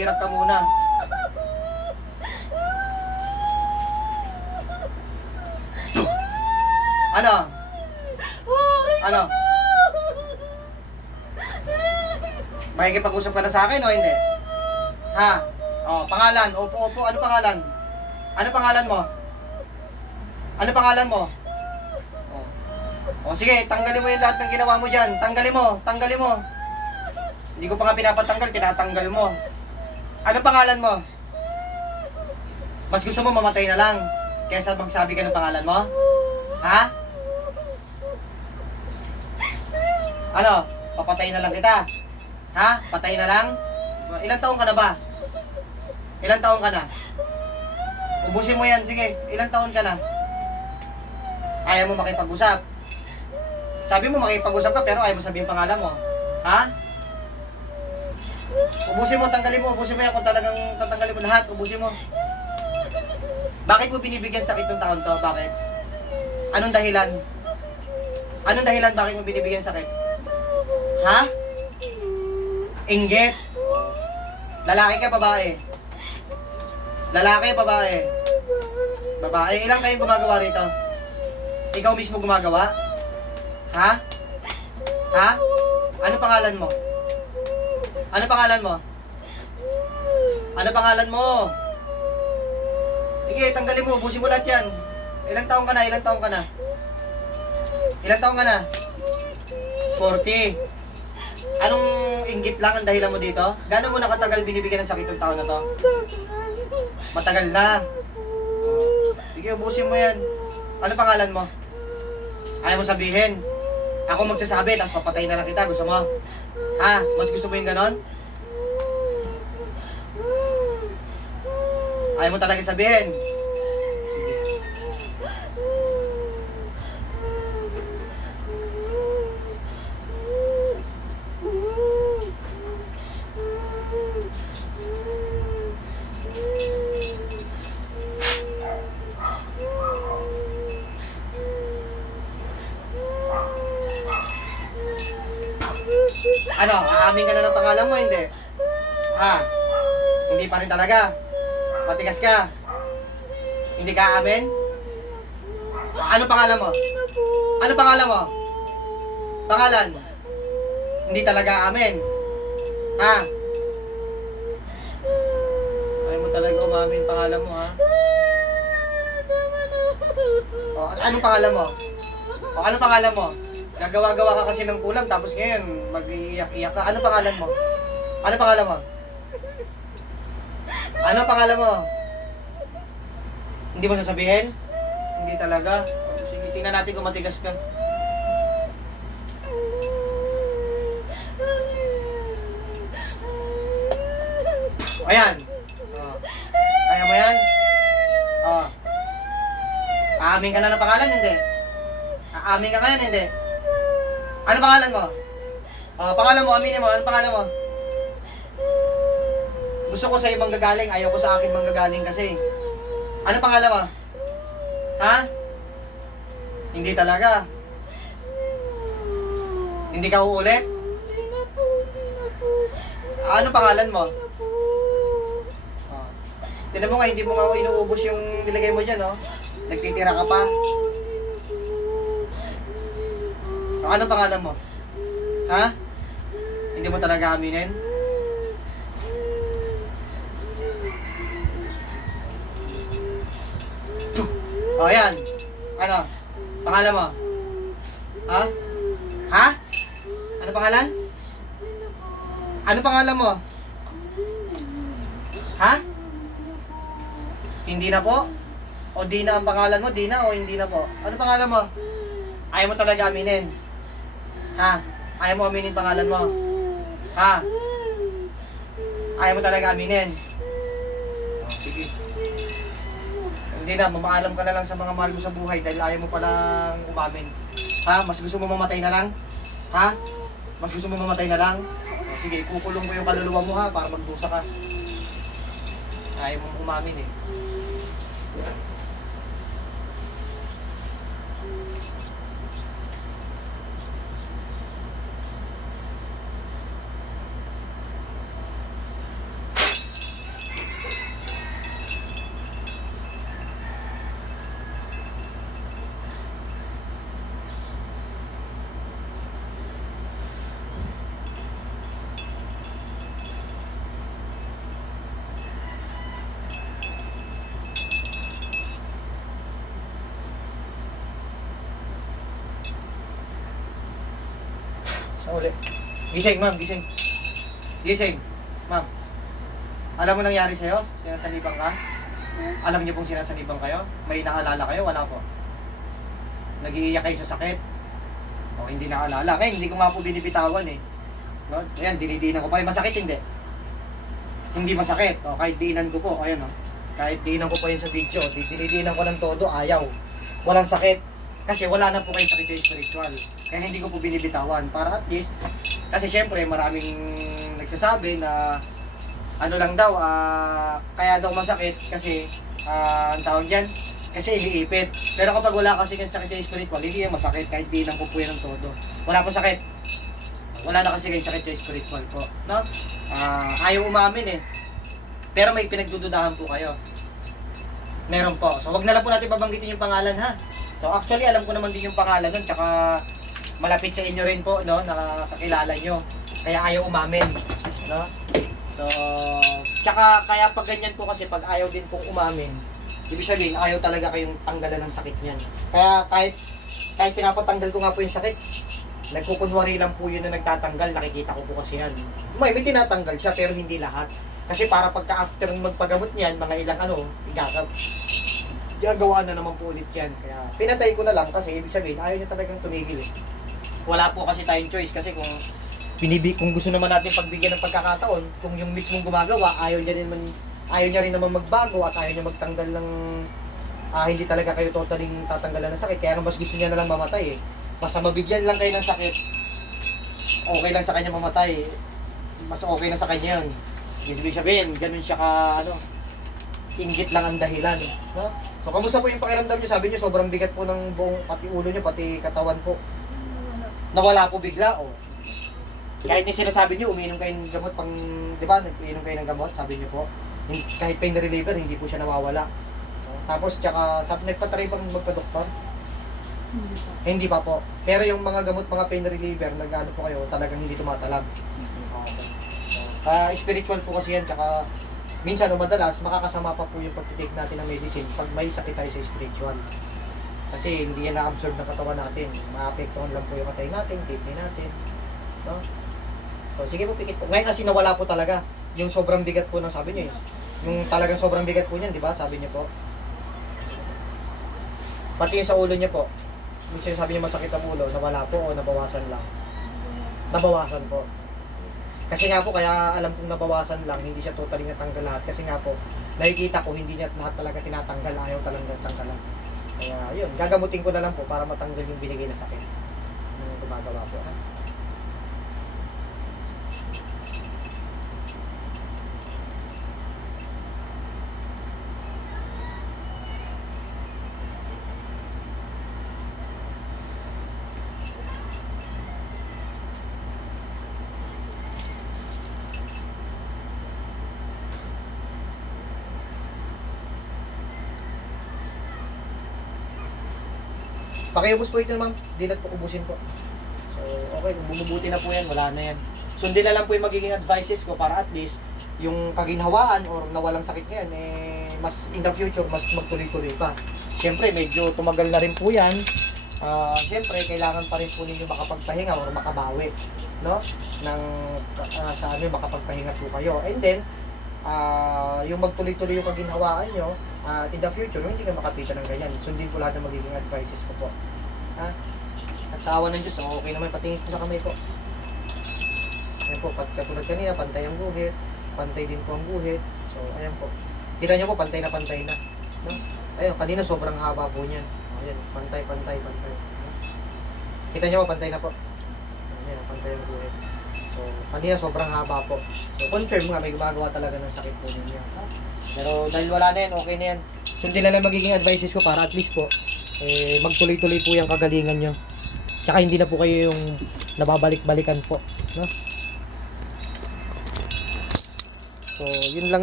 Hirap ka muna. Ano? Ano? Makikipag-usap ka na sa akin o hindi? Ha? Oh, pangalan. Opo. Ano pangalan? Ano pangalan mo? Ano pangalan mo? O sige, tanggalin mo yung lahat ng ginawa mo dyan. Tanggalin mo. Hindi ko pa nga pinapatanggal, tinatanggal mo. Ano pangalan mo? Mas gusto mo mamatay na lang kaysa magsabi ka ng pangalan mo? Ha? Ano? Papatayin na lang kita? Ha? Patay na lang? Ilang taon ka na ba? Ilang taon ka na? Ubusin mo yan, sige. Ilang taon ka na? Ayaw mo makipag-usap? Sabi mo makipag-usap ka pero ayaw mo sabihin pangalan mo. Ha? Ubusin mo, tanggalin mo. Ubusin mo yan kung talagang tatanggalin mo lahat. Ubusin mo. Bakit mo binibigyan sakit ng taon to? Bakit? Anong dahilan? Anong dahilan bakit mo binibigyan sakit? Ha? Inggit? Lalaki ka, babae? Lalaki, babae? Babae. Ilang kayong gumagawa rito? Ikaw mismo gumagawa? Ha? Ha? Ano pangalan mo? Ano pangalan mo? Ano pangalan mo? Sige, tanggalin mo. Ubusin mo lahat yan. Ilang taong ka na? Ilang taong ka na? Ilang taong ka na? 40. Anong inggit lang ang dahilan mo dito? Gaano mo nakatagal binibigyan ng sakit ng tao na to? Matagal na. Sige, ubusin mo yan. Ano pangalan mo? Ayaw mo sabihin. Ako magsasabi, tapos papatayin na lang kita. Gusto mo? Ha? Mas gusto mo yung ganon? Ayaw mo talaga sabihin. Ano? Aamin ka na ng pangalan mo, hindi? Ha? Hindi pa rin talaga? Matigas ka? Hindi ka aamin? Ano pangalan mo? Ano pangalan mo? Pangalan? Hindi talaga aamin? Ha? Ayaw mo talaga umamin pangalan mo, ha? O, anong pangalan mo? O, anong pangalan mo? Gagawa-gawa ka kasi ng kulam, tapos ngayon, mag-iiyak-iyak ka. Ano pangalan mo? Ano pangalan mo? Ano pangalan mo? Hindi mo sasabihin? Hindi talaga. Sige, tingnan natin kung matigas ka. Ayan. Kaya mo yan? Aamin ka na ng pangalan, hindi? Aamin ka ngayon, hindi? Ano pangalan mo? Pangalan mo, aminin mo. Ano pangalan mo? Gusto ko sa ibang gagaling, ayaw ko sa akin manggagaling kasi. Ano pangalan mo? Ha? Hindi talaga. Hindi ka uulit? Ano pangalan mo? Tignan mo nga, hindi mo nga inuubos yung nilagay mo dyan, no? Nagtitira ka pa. Ano pangalan mo? Ha? Hindi mo talaga aminin? O, yan. Ano? Pangalan mo? Ha? Ha? Ano pangalan? Ano pangalan mo? Ha? Hindi na po? O di na ang pangalan mo? Di na o hindi na po? Ano pangalan mo? Ayaw mo talaga aminin? Ha? Ayaw mo aminin pangalan mo? Ha? Ayaw mo talaga aminin? Oh, sige. Hindi na, mamaalam ka na lang sa mga mahal mo sa buhay dahil ayaw mo palang umamin. Ha? Mas gusto mo mamatay na lang? Ha? Mas gusto mo mamatay na lang? Oh, sige, kukulong mo yung kaluluwa mo, ha, para magdusa ka. Ayaw mo umamin eh. Sa uli. Gising, ma'am, gising. Gising. Ma'am. Alam mo nangyari sa'yo? Sinasaniban ka? Alam niyo pong sinasaniban kayo? May naalala kayo? Wala po. Nag-iiyak kayo sa sakit? O, hindi naalala. Ngayon, hindi ko nga po binibitawan eh. No? Ayan, dinidinan ko pa. Masakit hindi? Hindi masakit. O, kahit diinan ko po. Ayan o. Kahit diinan ko pa yun sa video. Dinidinan ko ng todo, ayaw. Walang sakit. Kasi wala na po kayong sakit sa spiritual. Kaya hindi ko po binibitawan. Para at least, kasi syempre maraming nagsasabi na ano lang daw, kaya daw masakit kasi ang tawag dyan, kasi iniipit. Pero kapag wala kasi sakit sa spiritual, hindi yan masakit kahit di lang po po yan ng todo. Wala po sakit. Wala na kasi kayo sakit sa spiritual po. No? Ayaw umamin eh. Pero may pinagdududahan po kayo. Meron po. So wag na lang po natin babanggitin yung pangalan ha. So actually alam ko naman din yung pangalan nun, tsaka malapit sa inyo rin po, no, nakakilala nyo. Kaya ayaw umamin, no? So, tsaka kaya pag ganyan po kasi pag ayaw din pong umamin, ibig sabihin ayaw talaga kayong tanggalan ng sakit niyan. Kaya kahit pinapatanggal ko nga po yung sakit, nagkukunwari lang po yun na nagtatanggal, nakikita ko po kasi yan. May tinatanggal siya pero hindi lahat. Kasi para pagka after magpagamot niyan, mga ilang gagawa na naman po ulit yan. Kaya pinatay ko na lang kasi ibig sabihin ayaw niya talagang tumigil eh. Wala po kasi tayong choice kasi kung gusto naman natin pagbigyan ng pagkakataon, kung yung mismong gumagawa, ayaw niya rin naman magbago at ayaw niya magtanggal ng hindi talaga kayo totaling tatanggalan ng sakit. Kaya mas gusto niya na lang mamatay eh. Basta mabigyan lang kayo ng sakit, okay lang sa kanya mamatay. Mas okay na sa kanya yun. Ibig sabihin, ganun siya inggit lang ang dahilan. No? So, kamusta po yung pakiramdam niyo? Sabi niyo, sobrang bigat po ng buong, pati ulo niyo, pati katawan po. Nawala po bigla, oh. Kahit yung sinasabi niyo, umiinom kayo ng gamot pang, di ba, nag-iinom kayo ng gamot, sabi niyo po. Kahit pain reliever, hindi po siya nawawala. Tapos, tsaka, nagpatry bang magpa-doktor? Hindi pa po. Pero yung mga gamot, mga pain reliever, nag-ano po kayo, talagang hindi tumatalab. Spiritual po kasi yan, tsaka, minsan o madalas, makakasama pa po yung pagtitake natin ng medicine pag may sakit tayo sa spiritual. Kasi hindi yan na-absorb ng katawan natin. Maapektuhan lang po yung katay natin, kidney natin. No? So, sige po, pikit po. Ngayon kasi nawala po talaga. Yung sobrang bigat po ng sabi niyo. Yung talagang sobrang bigat po niyan, di ba? Sabi niyo po. Pati yung sa ulo niya po. Yung sabi niyo masakit ang ulo, nawala po o nabawasan lang? Nabawasan po. Kasi nga po, kaya alam kong nabawasan lang, hindi siya totally natanggal lahat. Kasi nga po, nakikita ko, hindi niya lahat talaga tinatanggal, ayaw talagang tanggalan. Kaya yun, gagamutin ko na lang po para matanggal yung binigay na sakit. Yung gumagawa po. Ha? Pakiubos po ito ma'am, di na po ubusin po. So, okay, kung bumubuti na po yan, wala na yan. Sundin na lang po yung magiging advices ko para at least yung kaginhawaan or nawalang sakit ngayon, mas in the future, mas magtuloy-tuloy pa. Siyempre, medyo tumagal na rin po yan. Siyempre, kailangan pa rin po ninyo makapagpahinga or makabawi. No? Makapagpahinga po kayo. And then, yung magtuloy-tuloy yung kaginhawaan nyo, in the future, hindi ka makapita ng ganyan. Sundin ko lahat ng magiging advices ko po. Ha? At sa awa ng Diyos, okay naman, patingin po sa kamay po. Ayan po, katulad kanina, pantay ang guhit, pantay din po ang guhit. So, ayan po. Kita nyo po, pantay na. No? Ayun, kanina sobrang haba po niyan. Ayan, pantay. Kita nyo po, pantay na po. Ayan, pantay ang guhit. So, kanina sobrang haba po. So, confirm nga, may gumagawa talaga ng sakit po ninyo. Ha? Pero dahil wala na yan, okay na yan. Sundin na lang magiging advices ko para at least po, magtuloy-tuloy po yung kagalingan nyo. Tsaka hindi na po kayo yung nababalik-balikan po. No? So, yun lang.